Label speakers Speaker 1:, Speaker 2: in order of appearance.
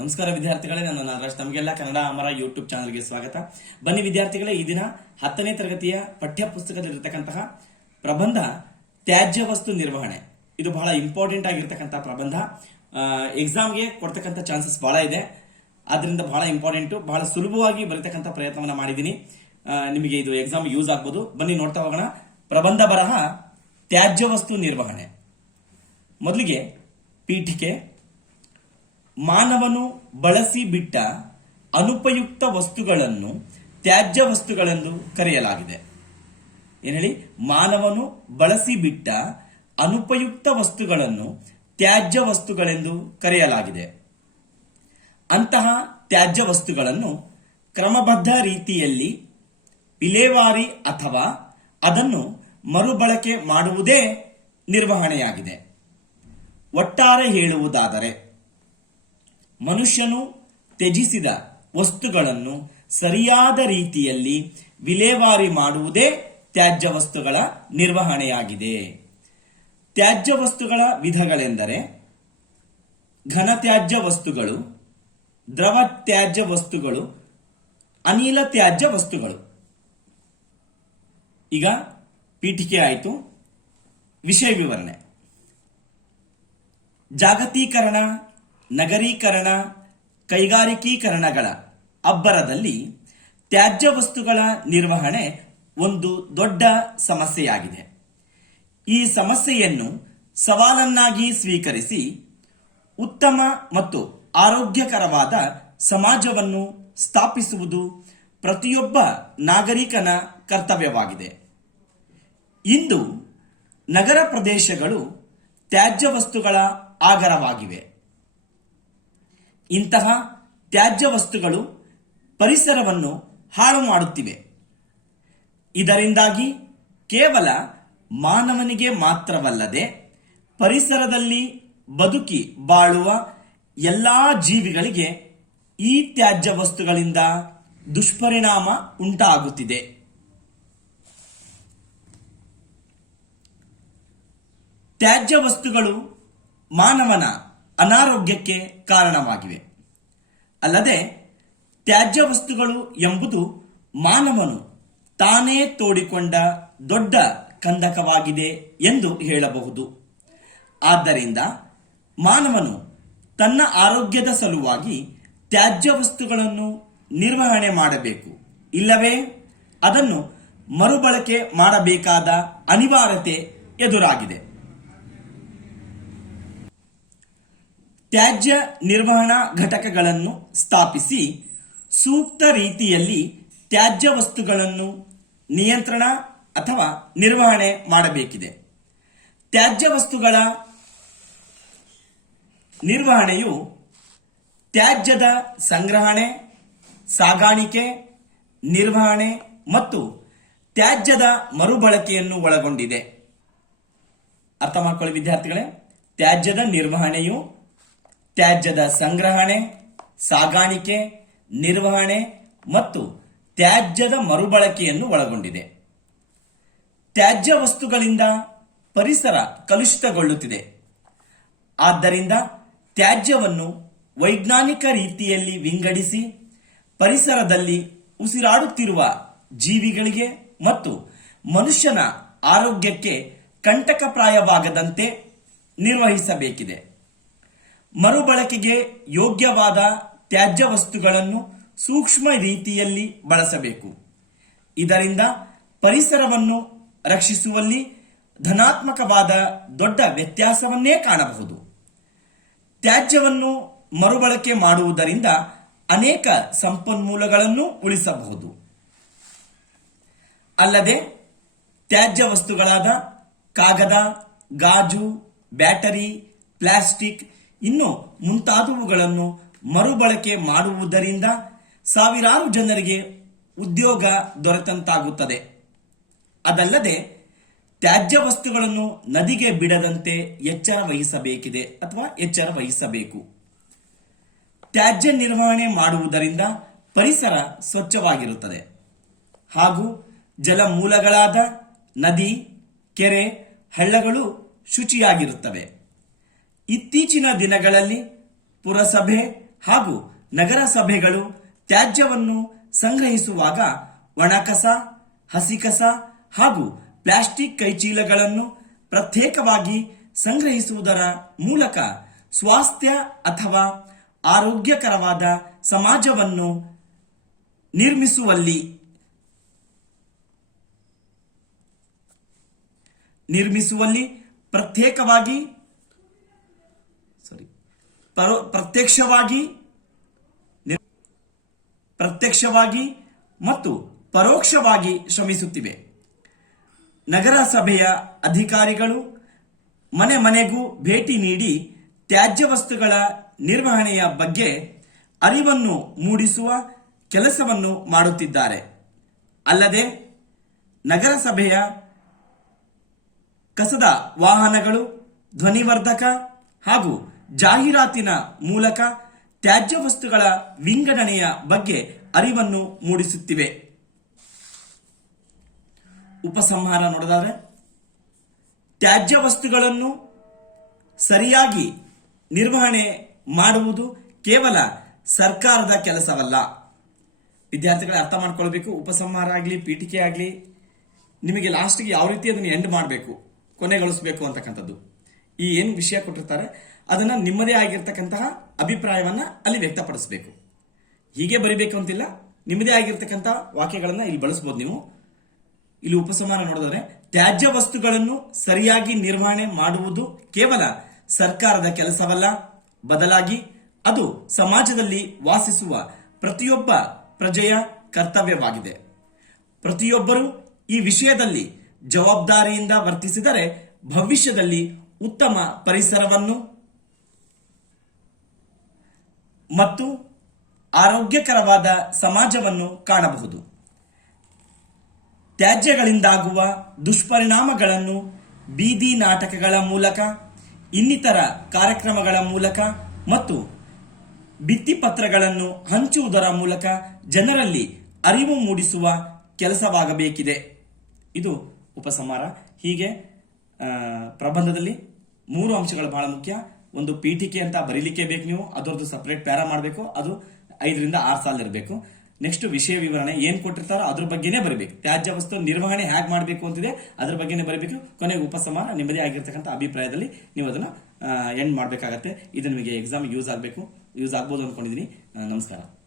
Speaker 1: ನಮಸ್ಕಾರ ವಿದ್ಯಾರ್ಥಿಗಳೇ, ನಾನು ನಾಗರಾಜ್. ತಮಗೆಲ್ಲ ಕನ್ನಡ ಅಮರ ಯೂಟ್ಯೂಬ್ ಚಾನಲ್ಗೆ ಸ್ವಾಗತ. ಬನ್ನಿ ವಿದ್ಯಾರ್ಥಿಗಳೇ, ಈ ದಿನ ಹತ್ತನೇ ತರಗತಿಯ ಪಠ್ಯ ಪುಸ್ತಕದಲ್ಲಿರ್ತಕ್ಕಂತಹ ಪ್ರಬಂಧ ತ್ಯಾಜ್ಯ ವಸ್ತು ನಿರ್ವಹಣೆ. ಇದು ಬಹಳ ಇಂಪಾರ್ಟೆಂಟ್ ಆಗಿರ್ತಕ್ಕಂಥ ಪ್ರಬಂಧ. ಎಕ್ಸಾಮ್ಗೆ ಕೊಡ್ತಕ್ಕಂಥ ಚಾನ್ಸಸ್ ಬಹಳ ಇದೆ. ಆದ್ರಿಂದ ಬಹಳ ಇಂಪಾರ್ಟೆಂಟ್ ಬಹಳ ಸುಲಭವಾಗಿ ಬರೀತಕ್ಕಂಥ ಪ್ರಯತ್ನವನ್ನು ಮಾಡಿದ್ದೀನಿ. ನಿಮಗೆ ಇದು ಎಕ್ಸಾಮ್ ಯೂಸ್ ಆಗ್ಬೋದು. ಬನ್ನಿ ನೋಡ್ತಾ ಹೋಗೋಣ. ಪ್ರಬಂಧ ಬರಹ ತ್ಯಾಜ್ಯ ವಸ್ತು ನಿರ್ವಹಣೆ. ಮೊದಲಿಗೆ ಪೀಠಿಕೆ ಮಾನವನು ಬಳಸಿ ಬಿಟ್ಟ ಅನುಪಯುಕ್ತ ವಸ್ತುಗಳನ್ನು ತ್ಯಾಜ್ಯ ವಸ್ತುಗಳೆಂದು ಕರೆಯಲಾಗಿದೆ. ಏನ್ ಹೇಳಿ ಮಾನವನು ಬಳಸಿ ಬಿಟ್ಟ ಅನುಪಯುಕ್ತ ವಸ್ತುಗಳನ್ನು ತ್ಯಾಜ್ಯ ವಸ್ತುಗಳೆಂದು ಕರೆಯಲಾಗಿದೆ. ಅಂತಹ ತ್ಯಾಜ್ಯ ವಸ್ತುಗಳನ್ನು ಕ್ರಮಬದ್ಧ ರೀತಿಯಲ್ಲಿ ವಿಲೇವಾರಿ ಅಥವಾ ಅದನ್ನು ಮರುಬಳಕೆ ಮಾಡುವುದೇ ನಿರ್ವಹಣೆಯಾಗಿದೆ. ಒಟ್ಟಾರೆ ಹೇಳುವುದಾದರೆ ಮನುಷ್ಯನು ತ್ಯಜಿಸಿದ ವಸ್ತುಗಳನ್ನು ಸರಿಯಾದ ರೀತಿಯಲ್ಲಿ ವಿಲೇವಾರಿ ಮಾಡುವುದೇ ತ್ಯಾಜ್ಯ ವಸ್ತುಗಳ ನಿರ್ವಹಣೆಯಾಗಿದೆ. ತ್ಯಾಜ್ಯ ವಸ್ತುಗಳ ವಿಧಗಳೆಂದರೆ ಘನ ತ್ಯಾಜ್ಯ ವಸ್ತುಗಳು, ದ್ರವ ತ್ಯಾಜ್ಯ ವಸ್ತುಗಳು, ಅನಿಲ ತ್ಯಾಜ್ಯ ವಸ್ತುಗಳು. ಈಗ ಪೀಠಿಕೆ ಆಯಿತು. ವಿಷಯ ವಿವರಣೆ. ಜಾಗತೀಕರಣ ನಗರೀಕರಣ, ಕೈಗಾರಿಕೀಕರಣಗಳ ಅಬ್ಬರದಲ್ಲಿ ತ್ಯಾಜ್ಯ ವಸ್ತುಗಳ ನಿರ್ವಹಣೆ ಒಂದು ದೊಡ್ಡ ಸಮಸ್ಯೆಯಾಗಿದೆ. ಈ ಸಮಸ್ಯೆಯನ್ನು ಸವಾಲನ್ನಾಗಿ ಸ್ವೀಕರಿಸಿ ಉತ್ತಮ ಮತ್ತು ಆರೋಗ್ಯಕರವಾದ ಸಮಾಜವನ್ನು ಸ್ಥಾಪಿಸುವುದು ಪ್ರತಿಯೊಬ್ಬ ನಾಗರಿಕನ ಕರ್ತವ್ಯವಾಗಿದೆ. ಇಂದು ನಗರ ಪ್ರದೇಶಗಳು ತ್ಯಾಜ್ಯ ವಸ್ತುಗಳ ಆಗರವಾಗಿವೆ. ಇಂತಹ ತ್ಯಾಜ್ಯ ವಸ್ತುಗಳು ಪರಿಸರವನ್ನು ಹಾಳು ಮಾಡುತ್ತಿವೆ. ಇದರಿಂದಾಗಿ ಕೇವಲ ಮಾನವನಿಗೆ ಮಾತ್ರವಲ್ಲದೆ ಪರಿಸರದಲ್ಲಿ ಬದುಕಿ ಬಾಳುವ ಎಲ್ಲಾ ಜೀವಿಗಳಿಗೆ ಈ ತ್ಯಾಜ್ಯ ವಸ್ತುಗಳಿಂದ ದುಷ್ಪರಿಣಾಮ ಉಂಟಾಗುತ್ತಿದೆ. ತ್ಯಾಜ್ಯ ವಸ್ತುಗಳು ಮಾನವನ ಅನಾರೋಗ್ಯಕ್ಕೆ ಕಾರಣವಾಗಿವೆ. ಅಲ್ಲದೆ ತ್ಯಾಜ್ಯ ವಸ್ತುಗಳು ಎಂಬುದು ಮಾನವನು ತಾನೇ ತೋಡಿಕೊಂಡ ದೊಡ್ಡ ಕಂದಕವಾಗಿದೆ ಎಂದು ಹೇಳಬಹುದು. ಆದ್ದರಿಂದ ಮಾನವನು ತನ್ನ ಆರೋಗ್ಯದ ಸಲುವಾಗಿ ತ್ಯಾಜ್ಯ ವಸ್ತುಗಳನ್ನು ನಿರ್ವಹಣೆ ಮಾಡಬೇಕು. ಇಲ್ಲವೇ, ಅದನ್ನು ಮರುಬಳಕೆ ಮಾಡಬೇಕಾದ ಅನಿವಾರ್ಯತೆ ಎದುರಾಗಿದೆ. ತ್ಯಾಜ್ಯ ನಿರ್ವಹಣಾ ಘಟಕಗಳನ್ನು ಸ್ಥಾಪಿಸಿ ಸೂಕ್ತ ರೀತಿಯಲ್ಲಿ ತ್ಯಾಜ್ಯ ವಸ್ತುಗಳನ್ನು ನಿಯಂತ್ರಣ ಅಥವಾ ನಿರ್ವಹಣೆ ಮಾಡಬೇಕಿದೆ. ತ್ಯಾಜ್ಯ ವಸ್ತುಗಳ ನಿರ್ವಹಣೆಯು ತ್ಯಾಜ್ಯದ ಸಂಗ್ರಹಣೆ, ಸಾಗಾಣಿಕೆ, ನಿರ್ವಹಣೆ ಮತ್ತು ತ್ಯಾಜ್ಯದ ಮರುಬಳಕೆಯನ್ನು ಒಳಗೊಂಡಿದೆ. ಅರ್ಥ ಮಾಡ್ಕೊಳ್ಳಿ ವಿದ್ಯಾರ್ಥಿಗಳೇ. ತ್ಯಾಜ್ಯದ ನಿರ್ವಹಣೆಯು ತ್ಯಾಜ್ಯದ ಸಂಗ್ರಹಣೆ, ಸಾಗಾಣಿಕೆ, ನಿರ್ವಹಣೆ ಮತ್ತು ತ್ಯಾಜ್ಯದ ಮರುಬಳಕೆಯನ್ನು ಒಳಗೊಂಡಿದೆ. ತ್ಯಾಜ್ಯ ವಸ್ತುಗಳಿಂದ ಪರಿಸರ ಕಲುಷಿತಗೊಳ್ಳುತ್ತಿದೆ. ಆದ್ದರಿಂದ ತ್ಯಾಜ್ಯವನ್ನು ವೈಜ್ಞಾನಿಕ ರೀತಿಯಲ್ಲಿ ವಿಂಗಡಿಸಿ ಪರಿಸರದಲ್ಲಿ ಉಸಿರಾಡುತ್ತಿರುವ ಜೀವಿಗಳಿಗೆ ಮತ್ತು ಮನುಷ್ಯನ ಆರೋಗ್ಯಕ್ಕೆ ಕಂಟಕಪ್ರಾಯವಾಗದಂತೆ ನಿರ್ವಹಿಸಬೇಕಿದೆ. ಮರುಬಳಕೆಗೆ ಯೋಗ್ಯವಾದ ತ್ಯಾಜ್ಯ ವಸ್ತುಗಳನ್ನು ಸೂಕ್ಷ್ಮ ರೀತಿಯಲ್ಲಿ ಬಳಸಬೇಕು. ಇದರಿಂದ ಪರಿಸರವನ್ನು ರಕ್ಷಿಸುವಲ್ಲಿ ಧನಾತ್ಮಕವಾದ ದೊಡ್ಡ ವ್ಯತ್ಯಾಸವನ್ನೇ ಕಾಣಬಹುದು. ತ್ಯಾಜ್ಯವನ್ನು ಮರುಬಳಕೆ ಮಾಡುವುದರಿಂದ ಅನೇಕ ಸಂಪನ್ಮೂಲಗಳನ್ನು ಉಳಿಸಬಹುದು. ಅಲ್ಲದೆ ತ್ಯಾಜ್ಯ ವಸ್ತುಗಳಾದ ಕಾಗದ, ಗಾಜು, ಬ್ಯಾಟರಿ, ಪ್ಲಾಸ್ಟಿಕ್ ಇನ್ನು ಮುಂತಾದವುಗಳನ್ನು ಮರುಬಳಕೆ ಮಾಡುವುದರಿಂದ ಸಾವಿರಾರು ಜನರಿಗೆ ಉದ್ಯೋಗ ದೊರೆತಂತಾಗುತ್ತದೆ. ಅದಲ್ಲದೆ, ತ್ಯಾಜ್ಯ ವಸ್ತುಗಳನ್ನು ನದಿಗೆ ಬಿಡದಂತೆ ಎಚ್ಚರ ವಹಿಸಬೇಕಿದೆ ಅಥವಾ ಎಚ್ಚರ ವಹಿಸಬೇಕು. ತ್ಯಾಜ್ಯ ನಿರ್ವಹಣೆ ಮಾಡುವುದರಿಂದ ಪರಿಸರ ಸ್ವಚ್ಛವಾಗಿರುತ್ತದೆ. ಹಾಗೂ ಜಲಮೂಲಗಳಾದ ನದಿ, ಕೆರೆ, ಹಳ್ಳಗಳು ಶುಚಿಯಾಗಿರುತ್ತವೆ. ಇತ್ತೀಚಿನ ದಿನಗಳಲ್ಲಿ ಪುರಸಭೆ ಹಾಗೂ ನಗರಸಭೆಗಳು ತ್ಯಾಜ್ಯವನ್ನು ಸಂಗ್ರಹಿಸುವಾಗ ಒಣಕಸ, ಹಸಿಕಸ ಹಾಗೂ ಪ್ಲಾಸ್ಟಿಕ್ ಕೈಚೀಲಗಳನ್ನು ಪ್ರತ್ಯೇಕವಾಗಿ ಸಂಗ್ರಹಿಸುವುದರ ಮೂಲಕ ಸ್ವಾಸ್ಥ್ಯ ಅಥವಾ ಆರೋಗ್ಯಕರವಾದ ಸಮಾಜವನ್ನು ನಿರ್ಮಿಸುವಲ್ಲಿ ನಿರ್ಮಿಸುವಲ್ಲಿ ಪ್ರತ್ಯೇಕವಾಗಿ ಪರೋ, ಪ್ರತ್ಯಕ್ಷವಾಗಿ ಪ್ರತ್ಯಕ್ಷವಾಗಿ ಮತ್ತು ಪರೋಕ್ಷವಾಗಿ ಶ್ರಮಿಸುತ್ತಿವೆ. ನಗರಸಭೆಯ ಅಧಿಕಾರಿಗಳು ಮನೆ ಮನೆಗೂ ಭೇಟಿ ನೀಡಿ ತ್ಯಾಜ್ಯ ವಸ್ತುಗಳ ನಿರ್ವಹಣೆಯ ಬಗ್ಗೆ ಅರಿವನ್ನು ಮೂಡಿಸುವ ಕೆಲಸವನ್ನು ಮಾಡುತ್ತಿದ್ದಾರೆ. ಅಲ್ಲದೆ ನಗರಸಭೆಯ ಕಸದ ವಾಹನಗಳು, ಧ್ವನಿವರ್ಧಕ ಹಾಗೂ ಜಾಹೀರಾತಿನ ಮೂಲಕ ತ್ಯಾಜ್ಯ ವಸ್ತುಗಳ ವಿಂಗಡಣೆಯ ಬಗ್ಗೆ ಅರಿವನ್ನು ಮೂಡಿಸುತ್ತಿವೆ. ಉಪಸಂಹಾರ ನೋಡೋದಾದ್ರೆ, ತ್ಯಾಜ್ಯ ವಸ್ತುಗಳನ್ನು ಸರಿಯಾಗಿ ನಿರ್ವಹಣೆ ಮಾಡುವುದು ಕೇವಲ ಸರ್ಕಾರದ ಕೆಲಸವಲ್ಲ. ವಿದ್ಯಾರ್ಥಿಗಳ ಅರ್ಥ ಮಾಡ್ಕೊಳ್ಬೇಕು. ಉಪಸಂಹಾರ ಆಗಲಿ, ಪೀಠಿಕೆ ಆಗಲಿ, ನಿಮಗೆ ಲಾಸ್ಟ್ಗೆ ಯಾವ ರೀತಿ ಅದನ್ನು ಎಂಡ್ ಮಾಡಬೇಕು, ಕೊನೆಗೊಳಿಸಬೇಕು ಅಂತಕ್ಕಂಥದ್ದು. ಈ ಏನು ವಿಷಯ ಕೊಟ್ಟಿರ್ತಾರೆ, ಅದನ್ನ ನಿಮ್ಮದೇ ಆಗಿರ್ತಕ್ಕಂತಹ ಅಭಿಪ್ರಾಯವನ್ನ ಅಲ್ಲಿ ವ್ಯಕ್ತಪಡಿಸಬೇಕು. ಹೀಗೆ ಬರಿಬೇಕು ಅಂತಿಲ್ಲ, ನಿಮ್ಮದೇ ಆಗಿರ್ತಕ್ಕಂಥ ವಾಕ್ಯಗಳನ್ನು ಇಲ್ಲಿ ಬಳಸಬಹುದು ನೀವು. ಇಲ್ಲಿ ಉಪಸಮಾನ ನೋಡಿದ್ರೆ, ತ್ಯಾಜ್ಯ ವಸ್ತುಗಳನ್ನು ಸರಿಯಾಗಿ ನಿರ್ವಹಣೆ ಮಾಡುವುದು ಕೇವಲ ಸರ್ಕಾರದ ಕೆಲಸವಲ್ಲ, ಬದಲಾಗಿ ಅದು ಸಮಾಜದಲ್ಲಿ ವಾಸಿಸುವ ಪ್ರತಿಯೊಬ್ಬ ಪ್ರಜೆಯ ಕರ್ತವ್ಯವಾಗಿದೆ. ಪ್ರತಿಯೊಬ್ಬರು ಈ ವಿಷಯದಲ್ಲಿ ಜವಾಬ್ದಾರಿಯಿಂದ ವರ್ತಿಸಿದರೆ, ಭವಿಷ್ಯದಲ್ಲಿ ಉತ್ತಮ ಪರಿಸರವನ್ನು ಮತ್ತು ಆರೋಗ್ಯಕರವಾದ ಸಮಾಜವನ್ನು ಕಾಣಬಹುದು. ತ್ಯಾಜ್ಯಗಳಿಂದಾಗುವ ದುಷ್ಪರಿಣಾಮಗಳನ್ನು ಬೀದಿ ನಾಟಕಗಳ ಮೂಲಕ, ಇನ್ನಿತರ ಕಾರ್ಯಕ್ರಮಗಳ ಮೂಲಕ ಮತ್ತು ಭಿತ್ತಿಪತ್ರಗಳನ್ನು ಹಂಚುವುದರ ಮೂಲಕ ಜನರಲ್ಲಿ ಅರಿವು ಮೂಡಿಸುವ ಕೆಲಸವಾಗಬೇಕಿದೆ. ಇದು ಉಪಸಂಹಾರ. ಹೀಗೆ ಪ್ರಬಂಧದಲ್ಲಿ ಮೂರು ಅಂಶಗಳು ಬಹಳ ಮುಖ್ಯ. ಒಂದು ಪೀಠಿಕೆ ಅಂತ ಬರೀಲಿಕ್ಕೆ ಬೇಕು ನೀವು. ಅದರದ್ದು ಸಪರೇಟ್ ಪ್ಯಾರಾ ಮಾಡಬೇಕು. ಅದು ಐದರಿಂದ ಆರು ಸಾಲ ಇರಬೇಕು. ನೆಕ್ಸ್ಟ್ ವಿಷಯ ವಿವರಣೆ. ಏನ್ ಕೊಟ್ಟಿರ್ತಾರೋ ಅದ್ರ ಬಗ್ಗೆನೇ ಬರಬೇಕು. ತ್ಯಾಜ್ಯ ವಸ್ತು ನಿರ್ವಹಣೆ ಹೇಗೆ ಮಾಡಬೇಕು ಅಂತಿದೆ, ಅದ್ರ ಬಗ್ಗೆನೇ ಬರಬೇಕು. ಕೊನೆಗೆ ಉಪಸಮಾನ ನಿಮ್ಮದೇ ಆಗಿರ್ತಕ್ಕಂಥ ಅಭಿಪ್ರಾಯದಲ್ಲಿ ನೀವು ಅದನ್ನ ಎಂಡ್ ಮಾಡಬೇಕಾಗತ್ತೆ. ಇದು ನಿಮಗೆ ಎಕ್ಸಾಮ್ ಯೂಸ್ ಆಗಬೇಕು. ಯೂಸ್ ಆಗ್ಬೋದು ಅಂದ್ಕೊಂಡಿದ್ದೀನಿ ನಮಸ್ಕಾರ.